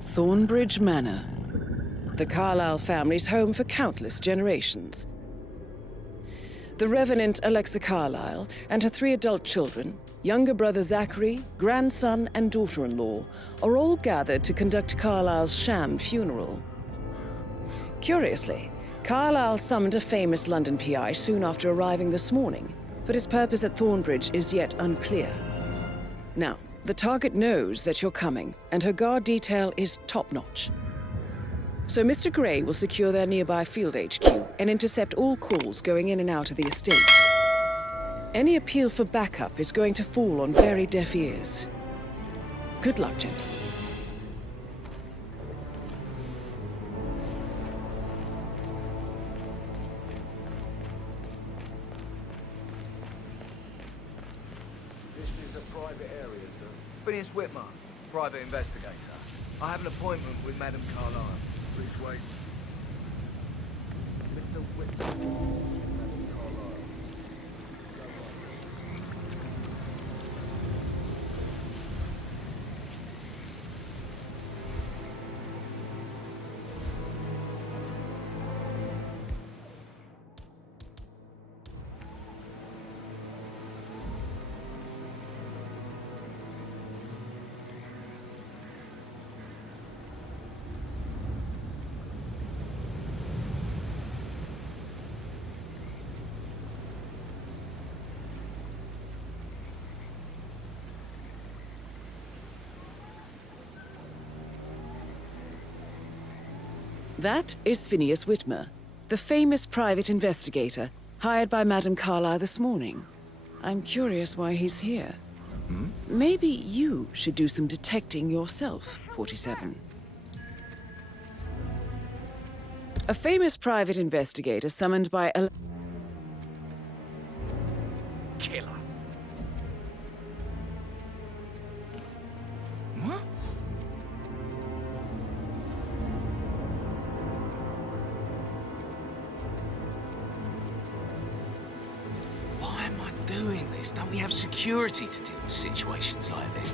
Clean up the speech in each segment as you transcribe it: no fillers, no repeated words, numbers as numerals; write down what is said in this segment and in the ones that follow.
Thornbridge Manor. The Carlyle family's home for countless generations. The Revenant Alexa Carlyle and her 3 adult children, younger brother Zachary, grandson and daughter-in-law, are all gathered to conduct Carlyle's sham funeral. Curiously, Carlyle summoned a famous London PI soon after arriving this morning, but his purpose at Thornbridge is yet unclear. Now, the target knows that you're coming, and her guard detail is top-notch. So Mr. Gray will secure their nearby field HQ and intercept all calls going in and out of the estate. Any appeal for backup is going to fall on very deaf ears. Good luck, gentlemen. Phineas Whitmer, private investigator. I have an appointment with Madame Carlyle. Please wait. Mr. Whitmer. Madame Carlyle. That is Phineas Whitmer, the famous private investigator hired by Madame Carlyle this morning. I'm curious why he's here. Maybe you should do some detecting yourself, 47. A famous private investigator summoned by a Killer. What? Why am I doing this? Don't we have security to deal with situations like this?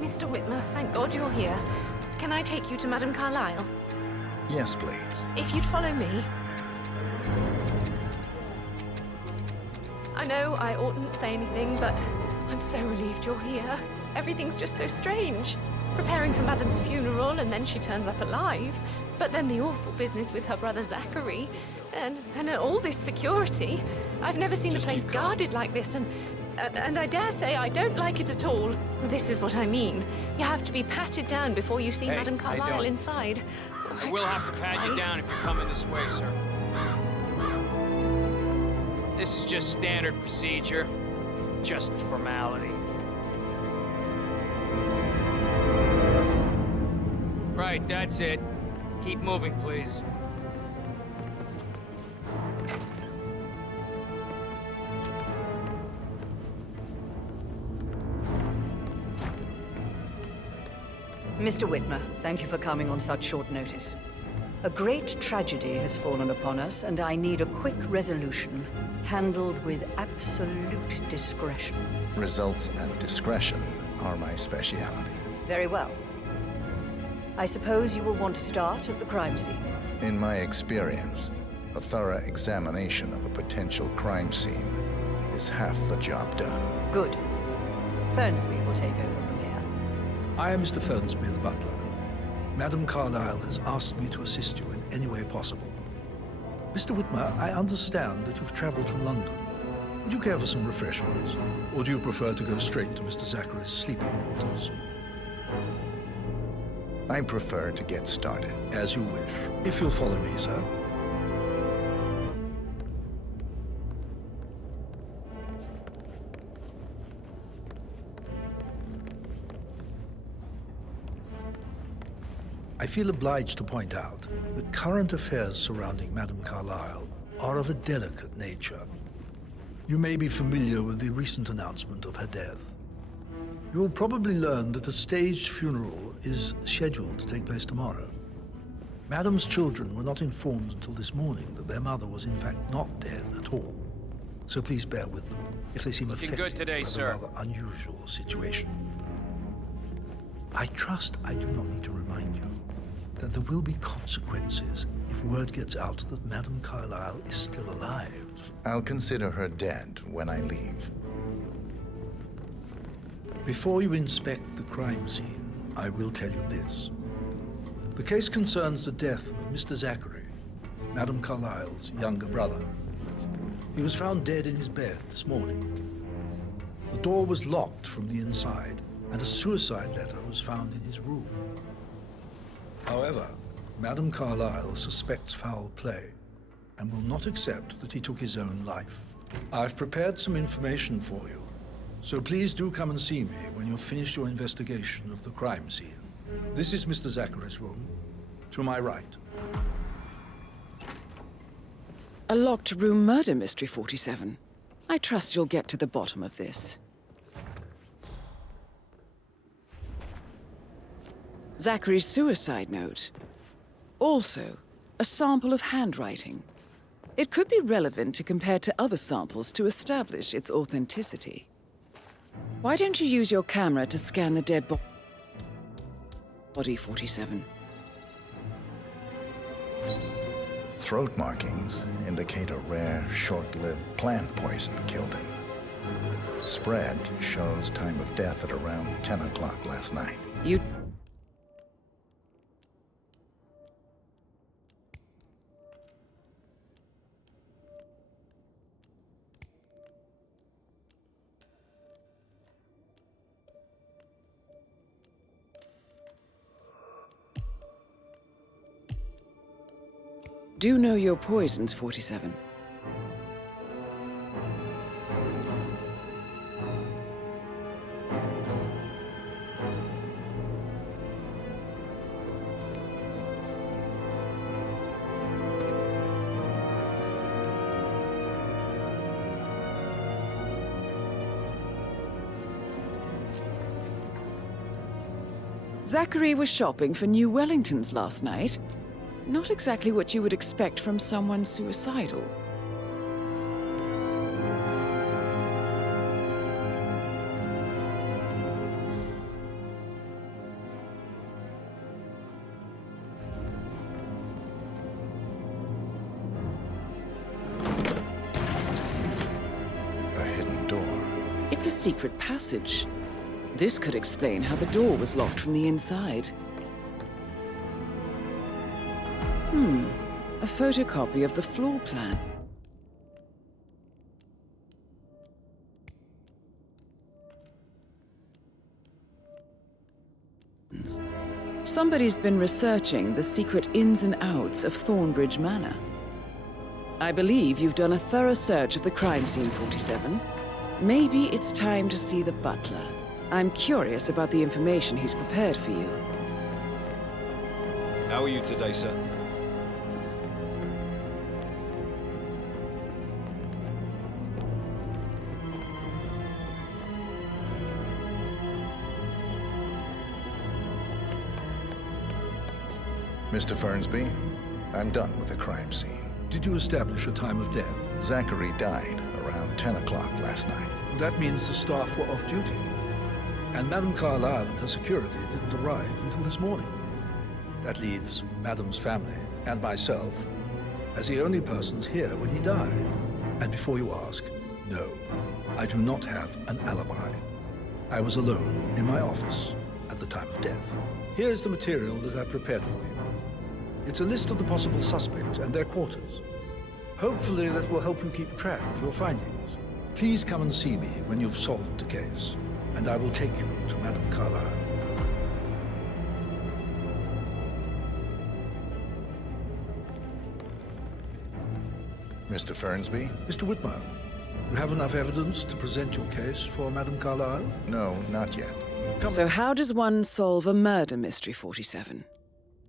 Mr. Whitmer, thank God you're here. Can I take you to Madame Carlyle? Yes, please. If you'd follow me. I know I oughtn't say anything, but I'm so relieved you're here. Everything's just so strange. Preparing for Madame's funeral, and then she turns up alive. But then the awful business with her brother Zachary, and all this security. I've never seen the place guarded like this, and I dare say I don't like it at all. Well, this is what I mean. You have to be patted down before you see Madame Carlyle inside. I will have to pat you down if you're coming this way, sir. This is just standard procedure. Just a formality. Right, that's it. Keep moving, please. Mr. Whitmer, thank you for coming on such short notice. A great tragedy has fallen upon us, and I need a quick resolution, handled with absolute discretion. Results and discretion are my speciality. Very well. I suppose you will want to start at the crime scene. In my experience, a thorough examination of a potential crime scene is half the job done. Good. Fernsby will take over from here. I am Mr. Fernsby, the butler. Madame Carlyle has asked me to assist you in any way possible. Mr. Whitmer, I understand that you've traveled from London. Would you care for some refreshments, or do you prefer to go straight to Mr. Zachary's sleeping quarters? I prefer to get started. As you wish. If you'll follow me, sir. I feel obliged to point out that current affairs surrounding Madame Carlyle are of a delicate nature. You may be familiar with the recent announcement of her death. You will probably learn that a staged funeral is scheduled to take place tomorrow. Madame's children were not informed until this morning that their mother was in fact not dead at all. So please bear with them if they seem Looking affected good today, by sir. a rather unusual situation. I trust I do not need to remind you that there will be consequences if word gets out that Madame Carlyle is still alive. I'll consider her dead when I leave. Before you inspect the crime scene, I will tell you this. The case concerns the death of Mr. Zachary, Madame Carlyle's younger brother. He was found dead in his bed this morning. The door was locked from the inside, and a suicide letter was found in his room. However, Madame Carlyle suspects foul play and will not accept that he took his own life. I've prepared some information for you, so please do come and see me when you've finished your investigation of the crime scene. This is Mr. Zachary's room, to my right. A locked room murder mystery, 47. I trust you'll get to the bottom of this. Zachary's suicide note. Also, a sample of handwriting. It could be relevant to compare to other samples to establish its authenticity. Why don't you use your camera to scan the dead body, 47? Throat markings indicate a rare, short-lived plant poison killed him. Spread shows time of death at around 10 o'clock last night. You... do know your poisons, 47. Zachary was shopping for New Wellingtons last night. Not exactly what you would expect from someone suicidal. A hidden door. It's a secret passage. This could explain how the door was locked from the inside. A photocopy of the floor plan. Somebody's been researching the secret ins and outs of Thornbridge Manor. I believe you've done a thorough search of the crime scene, 47. Maybe it's time to see the butler. I'm curious about the information he's prepared for you. How are you today, sir? Mr. Fernsby, I'm done with the crime scene. Did you establish a time of death? Zachary died around 10 o'clock last night. That means the staff were off duty. And Madame Carlyle and her security didn't arrive until this morning. That leaves Madame's family and myself as the only persons here when he died. And before you ask, no, I do not have an alibi. I was alone in my office at the time of death. Here's the material that I prepared for you. It's a list of the possible suspects and their quarters. Hopefully that will help you keep track of your findings. Please come and see me when you've solved the case, and I will take you to Madame Carlyle. Mr. Fernsby? Mr. Whitmer, you have enough evidence to present your case for Madame Carlyle? No, not yet. Come. So how does one solve a murder mystery, 47?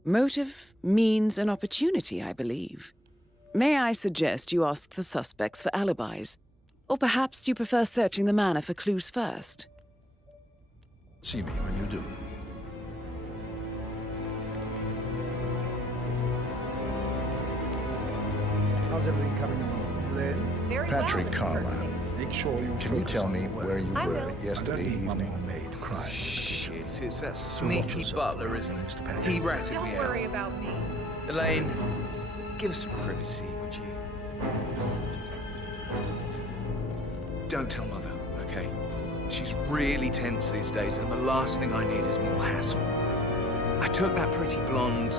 Motive, means, and opportunity, I believe. May I suggest you ask the suspects for alibis? Or perhaps do you prefer searching the manor for clues first? See me when you do. How's everything coming along, Glenn? Very Patrick well. Carlisle, Make sure you can you focus tell on me your work. where you I were will. yesterday evening? Made crime. Shit, it's that sneaky butler, isn't it? He ratted Don't me worry out. about me. Elaine, give us some privacy, would you? Don't tell Mother, okay? She's really tense these days, and the last thing I need is more hassle. I took that pretty blonde,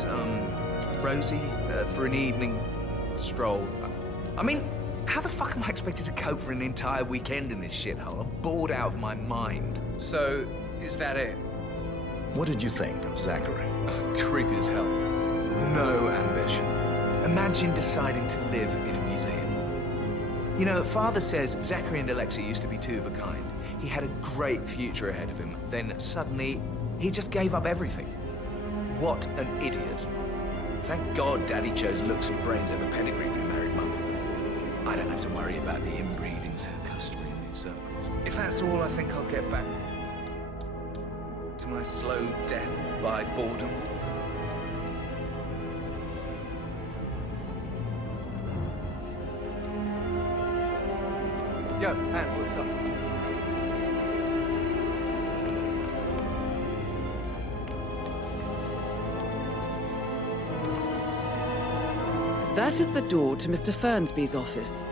Rosie, for an evening stroll. I mean, how the fuck am I expected to cope for an entire weekend in this shithole? I'm bored out of my mind. So, is that it? What did you think of Zachary? Creepy as hell. No ambition. Imagine deciding to live in a museum. You know, Father says Zachary and Alexa used to be two of a kind. He had a great future ahead of him. Then suddenly, he just gave up everything. What an idiot. Thank God Daddy chose looks and brains over pedigree when he married Mummy. I don't have to worry about the inbreeding so customary in these circles. If that's all, I think I'll get back to my slow death by boredom. Yo, Pat, what's up? That is the door to Mr. Fernsby's office.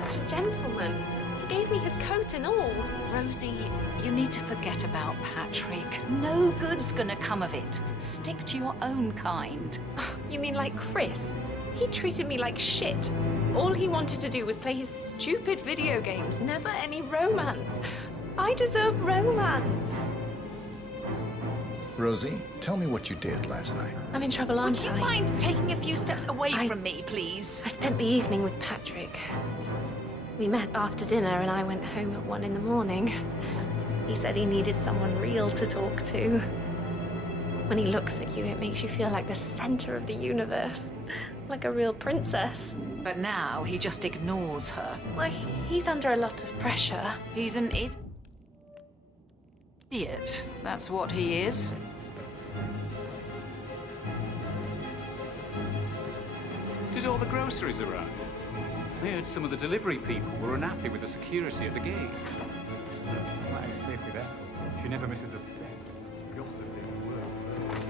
Such a gentleman. He gave me his coat and all. Rosie, you need to forget about Patrick. No good's gonna come of it. Stick to your own kind. You mean like Chris? He treated me like shit. All he wanted to do was play his stupid video games, never any romance. I deserve romance. Rosie, tell me what you did last night. I'm in trouble, aren't Would you I? mind taking a few steps away from me, please? I spent the evening with Patrick. We met after dinner and I went home at 1 a.m. He said he needed someone real to talk to. When he looks at you, it makes you feel like the center of the universe. Like a real princess. But now he just ignores her. Well, he's under a lot of pressure. He's an idiot. That's what he is. Did all the groceries arrive? I heard some of the delivery people were unhappy with the security at the gate. Mattie's safely there. She never misses a step. Gossiping world.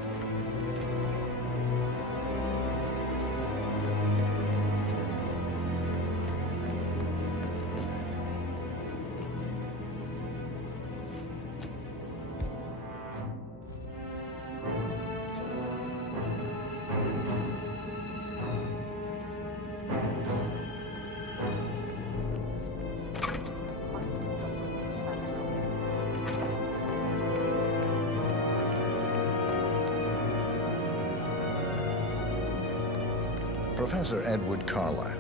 Professor Edward Carlisle,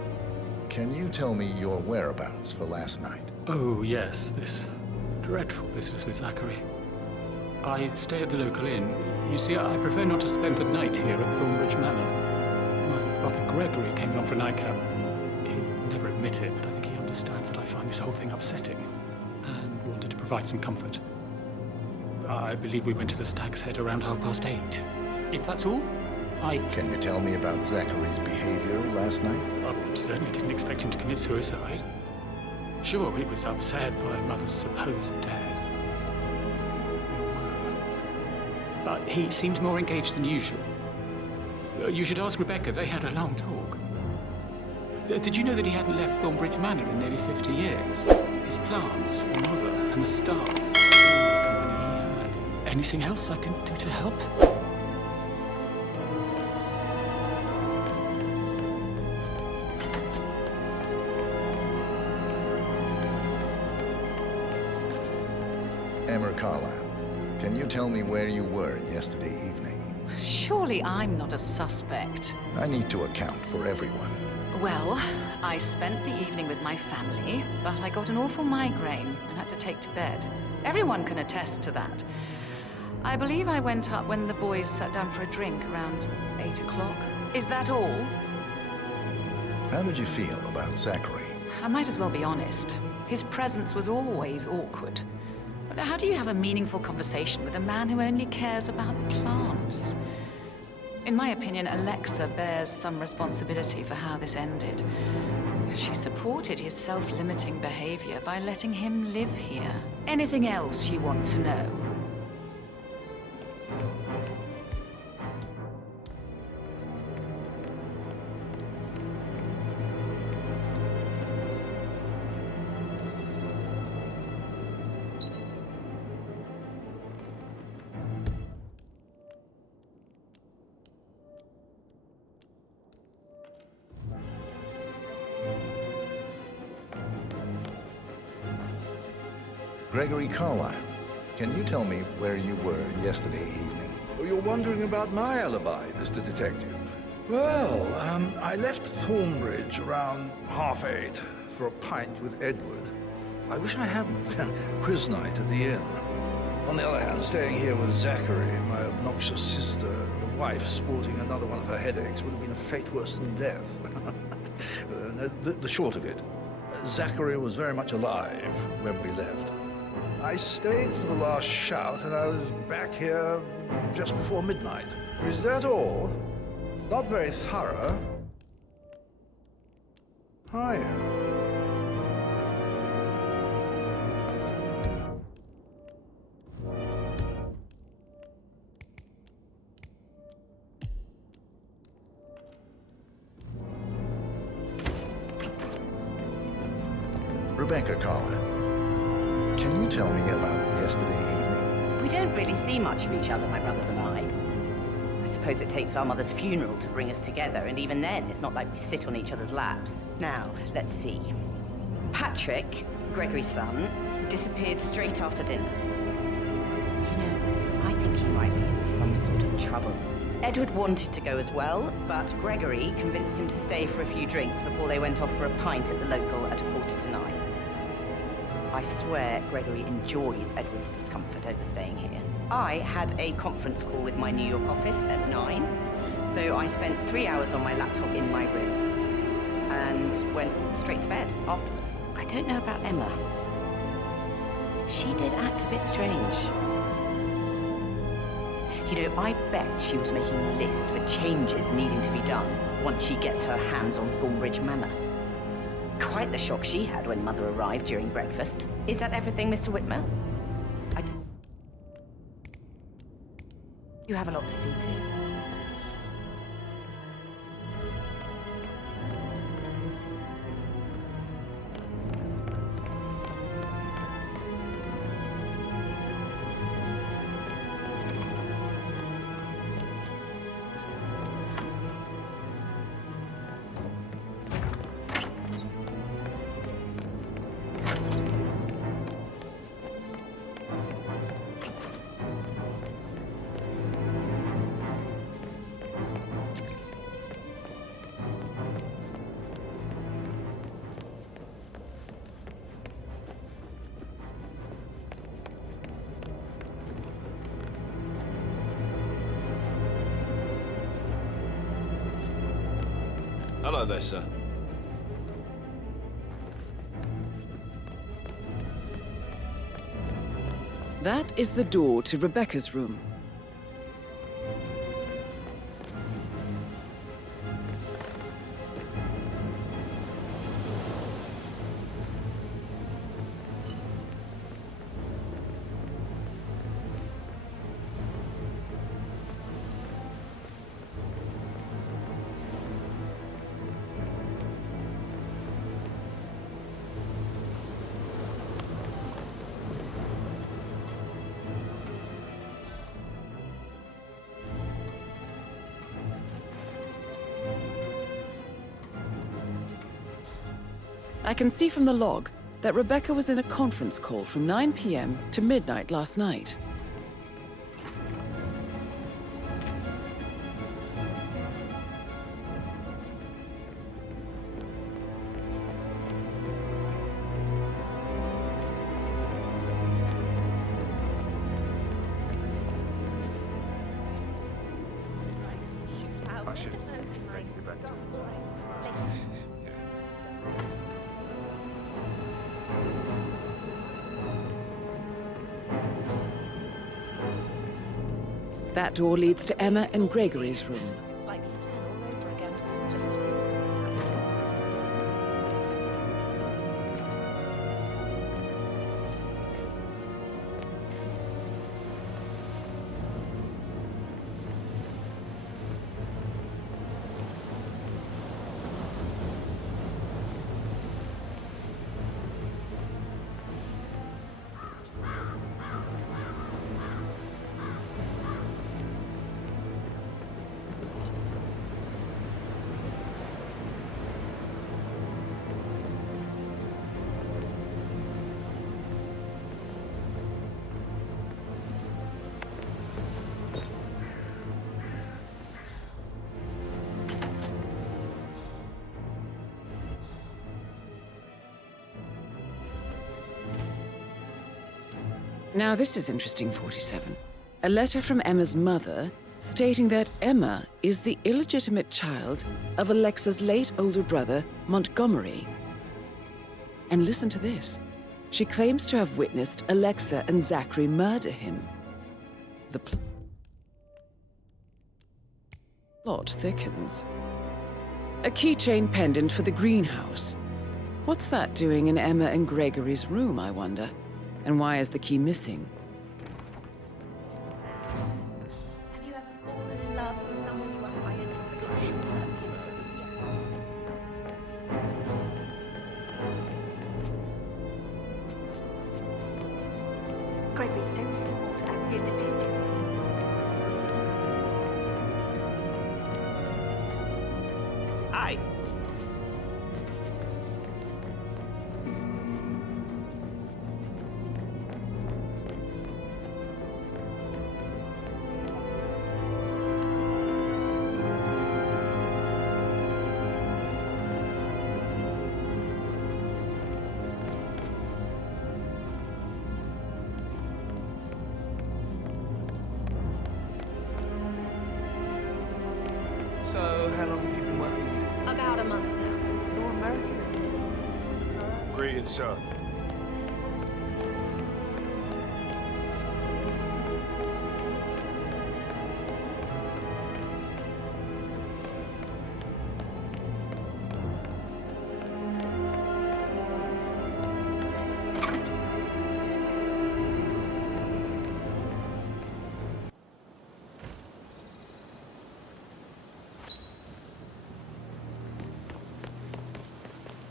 can you tell me your whereabouts for last night? Oh, yes, this dreadful business with Zachary. I stay at the local inn. You see, I prefer not to spend the night here at Thornbridge Manor. My brother Gregory came along for a nightcap. He'll never admit it, but I think he understands that I find this whole thing upsetting and wanted to provide some comfort. I believe we went to the Stag's Head around 8:30. If that's all, Can you tell me about Zachary's behavior last night? I certainly didn't expect him to commit suicide. Sure, he was upset by Mother's supposed death. But he seemed more engaged than usual. You should ask Rebecca, they had a long talk. Did you know that he hadn't left Thornbridge Manor in nearly 50 years? His plants, Mother, and the star. Anything else I can do to help? Emma Carlyle, can you tell me where you were yesterday evening? Surely I'm not a suspect. I need to account for everyone. Well, I spent the evening with my family, but I got an awful migraine and had to take to bed. Everyone can attest to that. I believe I went up when the boys sat down for a drink around 8 o'clock. Is that all? How did you feel about Zachary? I might as well be honest. His presence was always awkward. But how do you have a meaningful conversation with a man who only cares about plants? In my opinion, Alexa bears some responsibility for how this ended. She supported his self-limiting behavior by letting him live here. Anything else you want to know? Gregory Carlyle, can you tell me where you were yesterday evening? Oh, you're wondering about my alibi, Mr. Detective. Well, I left Thornbridge around 8:30 for a pint with Edward. I wish I hadn't. Quiz night at the inn. On the other hand, staying here with Zachary, my obnoxious sister, and the wife sporting another one of her headaches would have been a fate worse than death. The short of it, Zachary was very much alive when we left. I stayed for the last shout, and I was back here just before midnight. Is that all? Not very thorough. Hi. Rebecca Carlyle, can you tell me about yesterday evening? We don't really see much of each other, my brothers and I. I suppose it takes our mother's funeral to bring us together, and even then, it's not like we sit on each other's laps. Now, let's see. Patrick, Gregory's son, disappeared straight after dinner. You know, I think he might be in some sort of trouble. Edward wanted to go as well, but Gregory convinced him to stay for a few drinks before they went off for a pint at the local at 9:15. I swear Gregory enjoys Edward's discomfort over staying here. I had a conference call with my New York office at 9, so I spent 3 hours on my laptop in my room and went straight to bed afterwards. I don't know about Emma. She did act a bit strange. You know, I bet she was making lists for changes needing to be done once she gets her hands on Thornbridge Manor. Quite the shock she had when Mother arrived during breakfast. Is that everything, Mr. Whitmer? You have a lot to see to. Hello there, sir. That is the door to Rebecca's room. I can see from the log that Rebecca was in a conference call from 9 p.m. to midnight last night. That door leads to Emma and Gregory's room. It's like year 10 all over again. Just... Now this is interesting, 47. A letter from Emma's mother stating that Emma is the illegitimate child of Alexa's late older brother, Montgomery. And listen to this. She claims to have witnessed Alexa and Zachary murder him. The plot thickens. A keychain pendant for the greenhouse. What's that doing in Emma and Gregory's room, I wonder? And why is the key missing? Have you ever fallen in love with someone you admired to the crush? Gregory, don't support that weird detective. Aye. So, how long have you been working here? About a month now. You're American. Greetings, sir.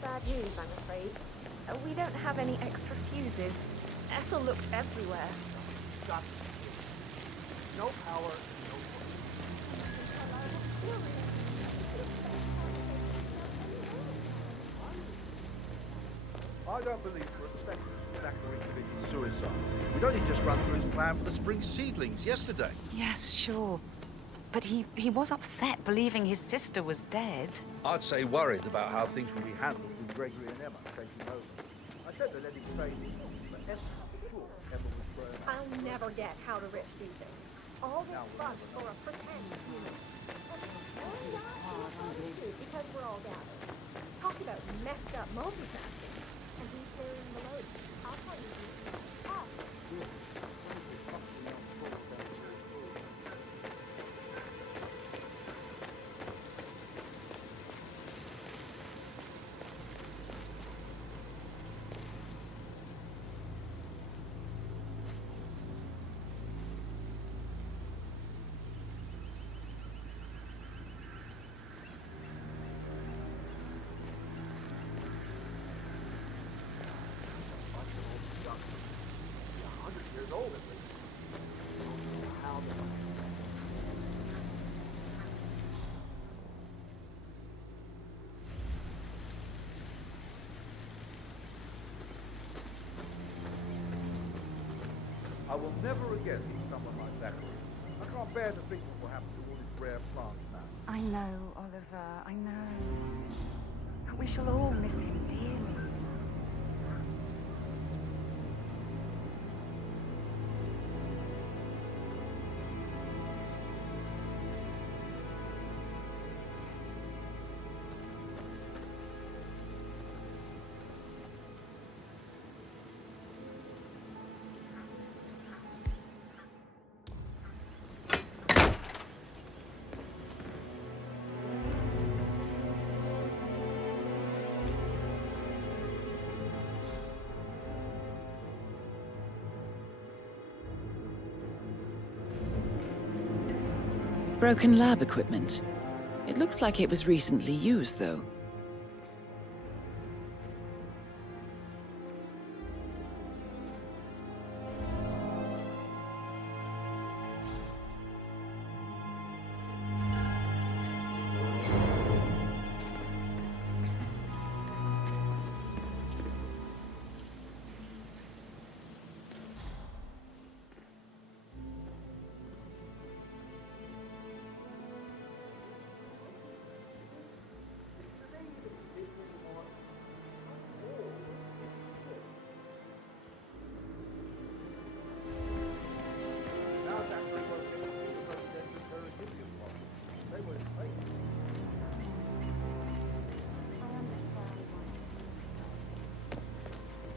Bad news, I'm afraid. We don't have any extra fuses. Ethel looked everywhere. Stop. No power, no I don't believe for a second Zachary committed suicide. We'd only just run through his plan for the spring seedlings yesterday. Yes, sure. But he was upset believing his sister was dead. I'd say worried about how things will be handled with Gregory and Emma taking over. I said to let him stay but sure Emma was thrown out. I'll never get how the rich do things. All this fun for a pretend human. Because we're all gathered. Talk about messed up multitasking. And who's carrying the load? I'll tell you. I will never again meet someone like Zachary. I can't bear to think what will happen to all these rare plants now. I know, Oliver, I know. We shall all miss him dearly. Broken lab equipment. It looks like it was recently used, though.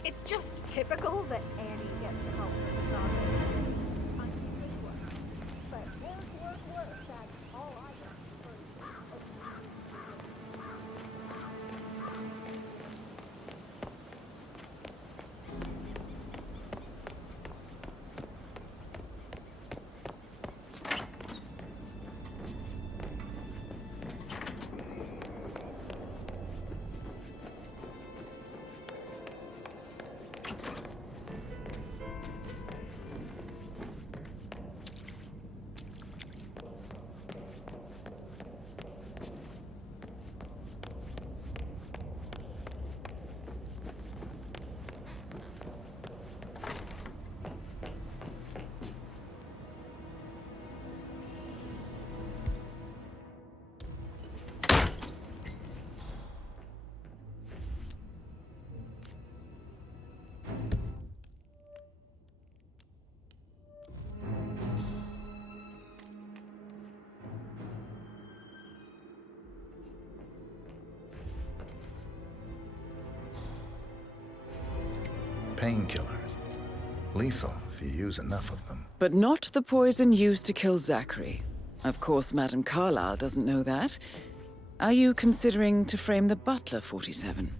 It's just typical that Annie gets the help from the garden. But work, that's all I got. Painkillers. Lethal if you use enough of them. But not the poison used to kill Zachary. Of course, Madame Carlyle doesn't know that. Are you considering to frame the butler, 47?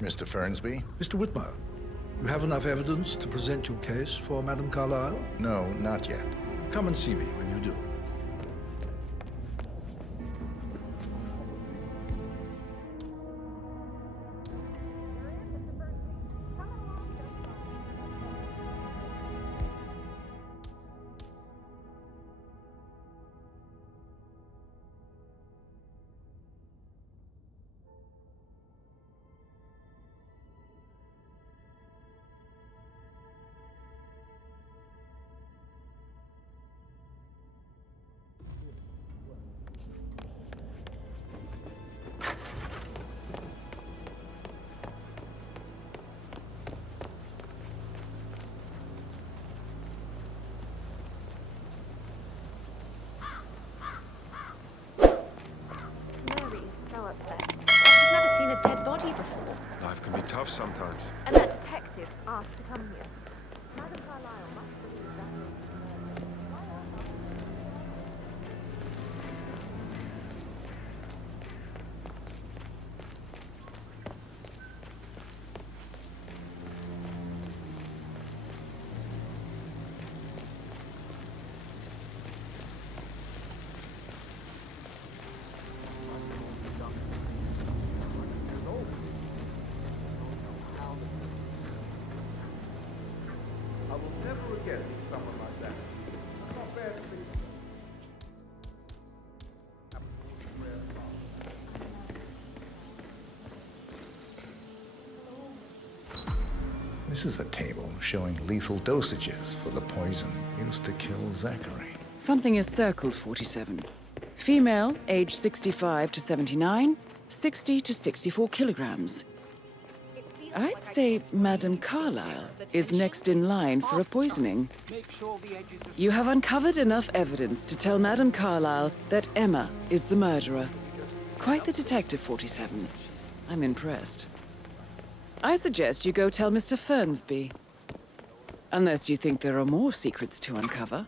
Mr. Fernsby? Mr. Whitmer, you have enough evidence to present your case for Madame Carlyle? No, not yet. Come and see me when you do. Before. Life can be tough sometimes. And that detective asked to come here. Madame Carlyle must believe that. This is a table showing lethal dosages for the poison used to kill Zachary. Something is circled, 47. Female, age 65 to 79, 60 to 64 kilograms. I'd say Madame Carlyle is next in line for a poisoning. You have uncovered enough evidence to tell Madame Carlyle that Emma is the murderer. Quite the detective, 47. I'm impressed. I suggest you go tell Mr. Fernsby. Unless you think there are more secrets to uncover.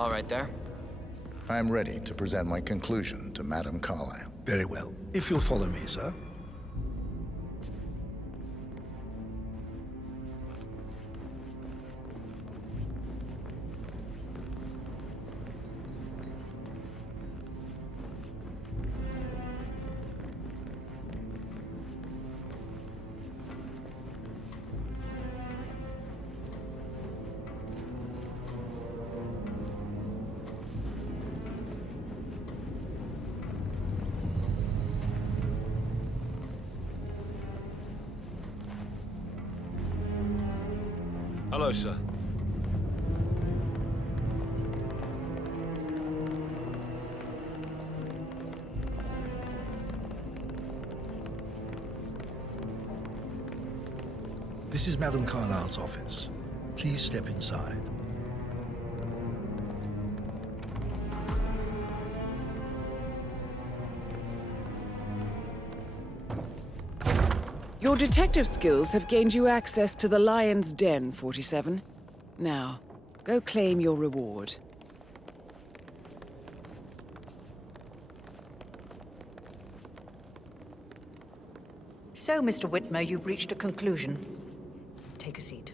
All right there. I'm ready to present my conclusion to Madame Carlyle. Very well. If you'll follow me, sir. Hello, sir. This is Madame Carlyle's office. Please step inside. Your detective skills have gained you access to the Lion's Den, 47. Now, go claim your reward. So, Mr. Whitmer, you've reached a conclusion. Take a seat.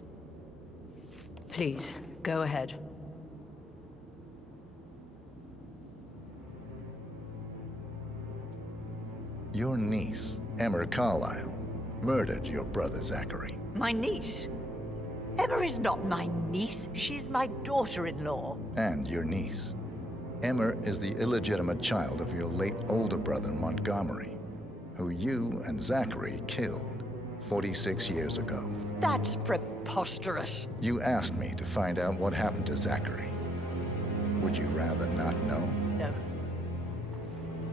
Please, go ahead. Your niece, Emma Carlyle, murdered your brother Zachary. My niece? Emma is not my niece. She's my daughter-in-law. And your niece. Emma is the illegitimate child of your late older brother Montgomery, who you and Zachary killed 46 years ago. That's preposterous. You asked me to find out what happened to Zachary. Would you rather not know? No.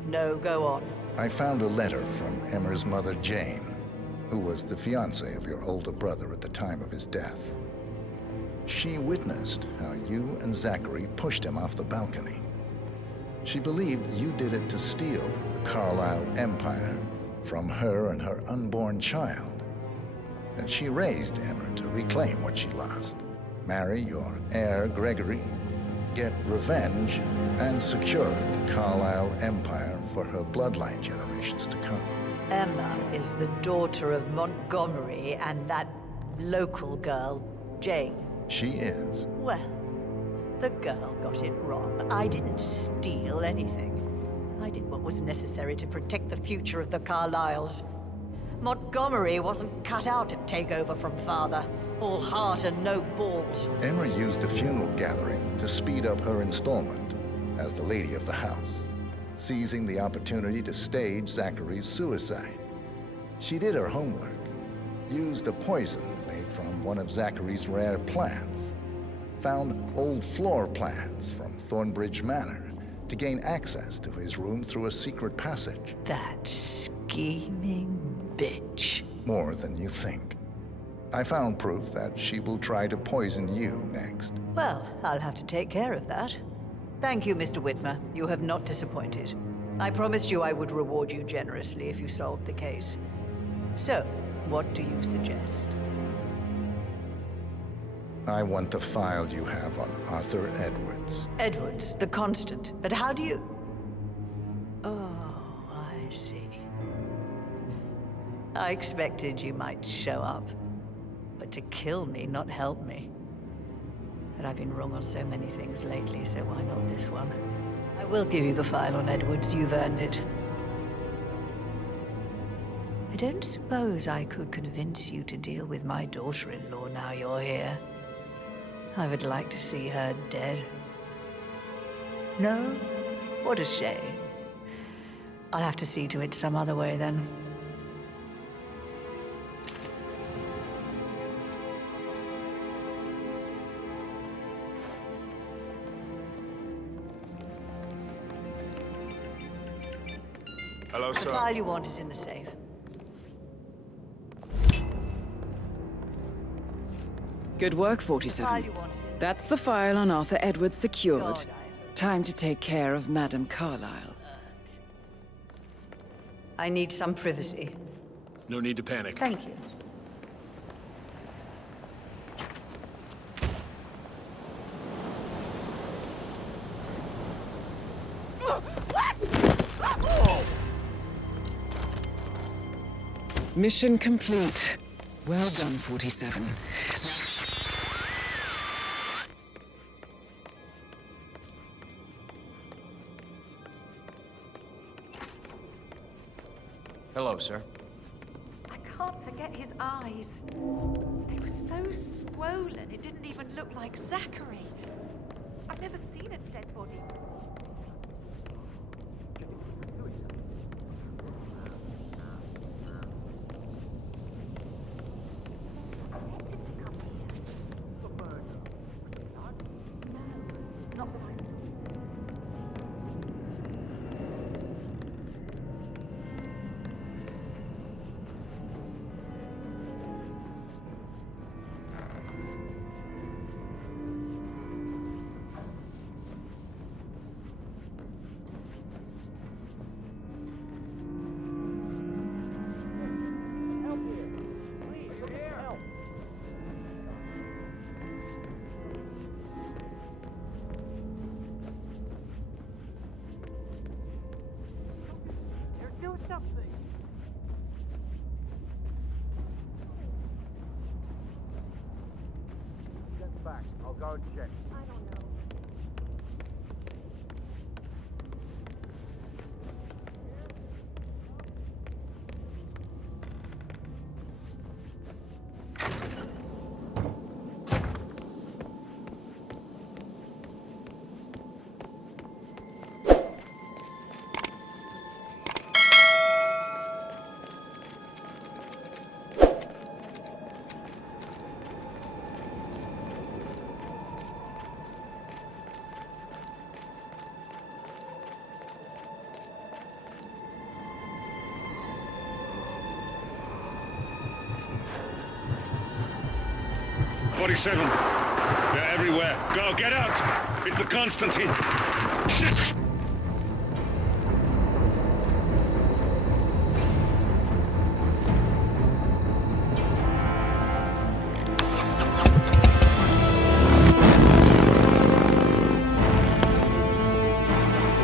No, go on. I found a letter from Emma's mother, Jane, who was the fiancée of your older brother at the time of his death. She witnessed how you and Zachary pushed him off the balcony. She believed you did it to steal the Carlyle empire from her and her unborn child. And she raised Emma to reclaim what she lost, marry your heir Gregory, get revenge, and secure the Carlyle empire for her bloodline generations to come. Emma is the daughter of Montgomery and that local girl, Jane. She is. Well, the girl got it wrong. I didn't steal anything. I did what was necessary to protect the future of the Carlyles. Montgomery wasn't cut out to take over from father. All heart and no balls. Emma used the funeral gathering to speed up her installment as the lady of the house, seizing the opportunity to stage Zachary's suicide. She did her homework, used a poison made from one of Zachary's rare plants, found old floor plans from Thornbridge Manor to gain access to his room through a secret passage. That scheming bitch. More than you think. I found proof that she will try to poison you next. Well, I'll have to take care of that. Thank you, Mr. Whitmer. You have not disappointed. I promised you I would reward you generously if you solved the case. So, what do you suggest? I want the file you have on Arthur Edwards. Edwards, the Constant. But how do you... Oh, I see. I expected you might show up. But to kill me, not help me. But I've been wrong on so many things lately, so why not this one? I will give you the file on Edwards. You've earned it. I don't suppose I could convince you to deal with my daughter-in-law now you're here. I would like to see her dead. No? What a shame. I'll have to see to it some other way then. Hello, The sir. file you want is in the safe. Good work, 47. That's the file on Arthur Edwards secured. Time to take care of Madame Carlyle. I need some privacy. No need to panic. Thank you. Mission complete. Well done, 47. Hello, sir. I can't forget his eyes. They were so swollen, it didn't even look like Zachary. I've never seen a dead body. Not that I saw. Do something. Get back. I'll go and check. I don't know. They're everywhere. Go, get out! It's the Constantine. Shit!